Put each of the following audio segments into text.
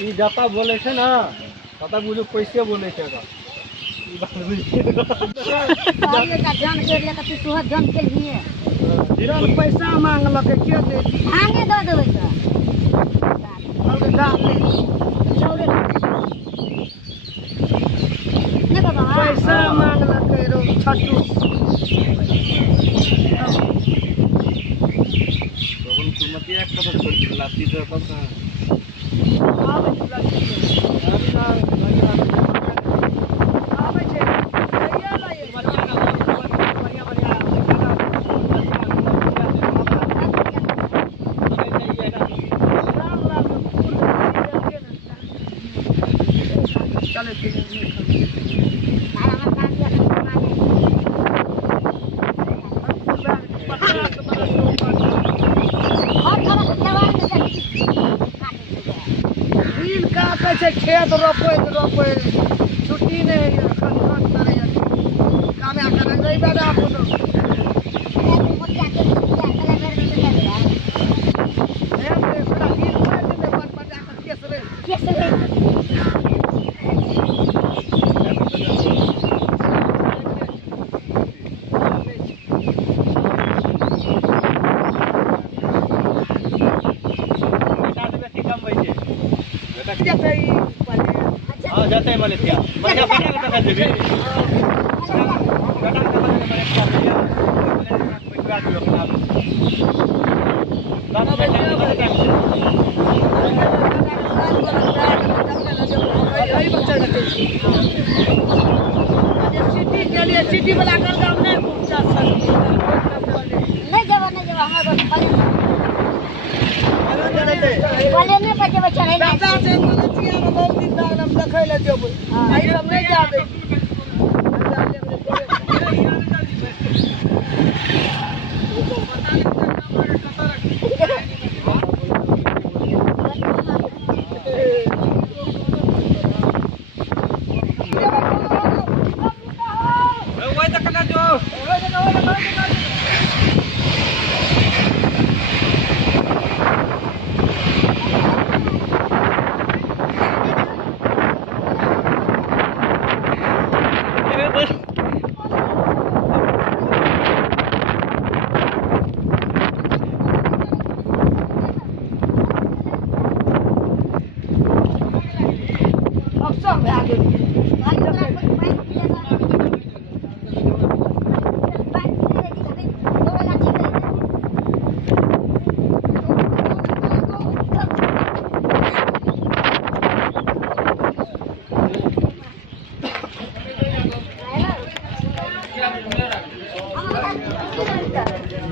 ये जाता बोले थे ना पता मुझे कैसे बोले थे का जान के लिए कति सुहत जान के लिए जब पैसा मांग लके के दे आगे दे देबै त और दाम ले चौरे ने बाबा पैसा मांग लके रो छटू तोन कुमती एक कदम छोड़ दिला तीसरा पता आवे लागी अभी ना आवे छे भैया लाए बढ़िया चले ठीक है खेत रोपे छुट्टी नहीं कामे आकर नहीं बेटा आपको तो जाते हैं माने क्या बढ़िया बढ़िया बता दे बेटा के बारे में क्या भैया कोई बात नहीं अपना दादा बेटा के बारे में यही बच्चा रहते सिटी के लिए सिटी वाला कर दाम नहीं पहुंचा सकते नहीं जब हमारे बोले नहीं बच्चे बच्चा नहीं दादा से चिया में बहुत दिन दाम रखे ले जब आई सब नहीं जाते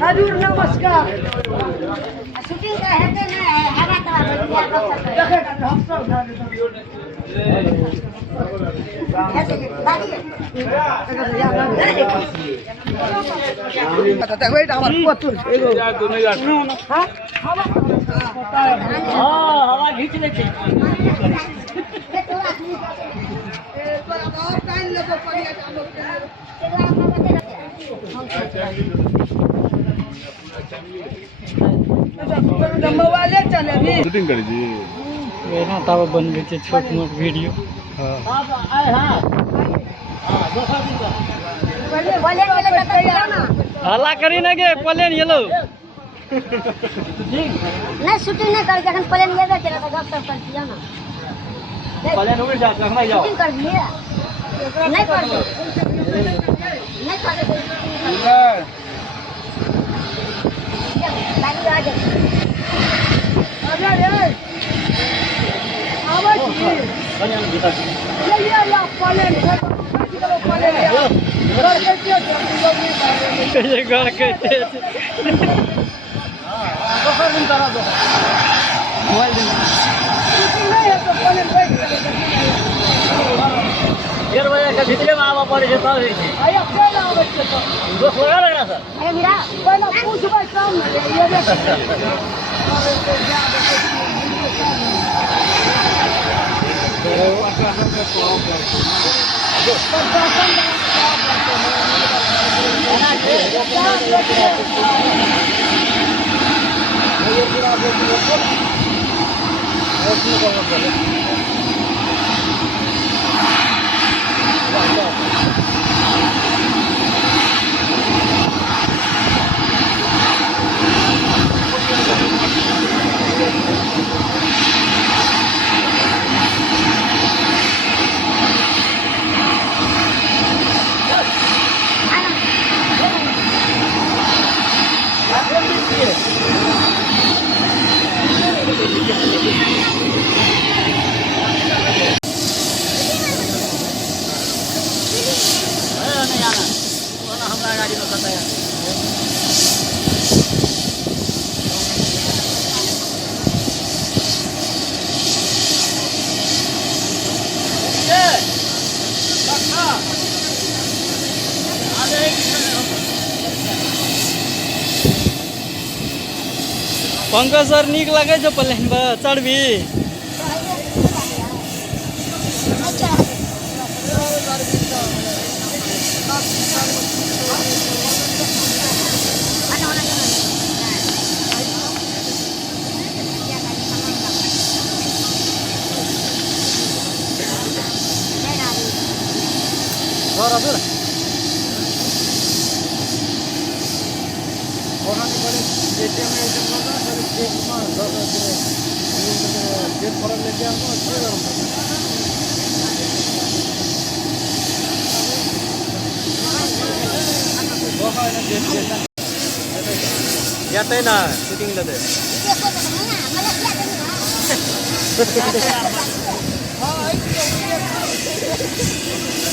हजूर नमस्कार शूटिंग का है तो ना हवा का देखेगा हम सब हवा खींच लेते मोबाइले चले भी शूटिंग कर जी ना तब बन गए छोट मोट वीडियो हां हां हल्ला करी ना के प्लेन येलो नहीं शूटिंग नहीं कर जखन प्लेन लेबे केला तो गप कर दिया ना प्लेन उड़ जा रखना जाओ शूटिंग कर लिया नहीं कर दे नहीं कर दे लागी आ जा रे आवाज ये प्लेन ये घर कैसे दोसर दिन करा दो मोबाइल दिन नहीं है तो प्लेन बैठ देर बजे के भीतर में आवा पड़े छै तब आया पहले आवे छै तो दोस्त लगा लगा सर अरे मेरा पहले पूछबे काम ये देख पंकज सर नीक लगे छो प्लेन पर चढ़बी येते ना शूटिंगला ते Mana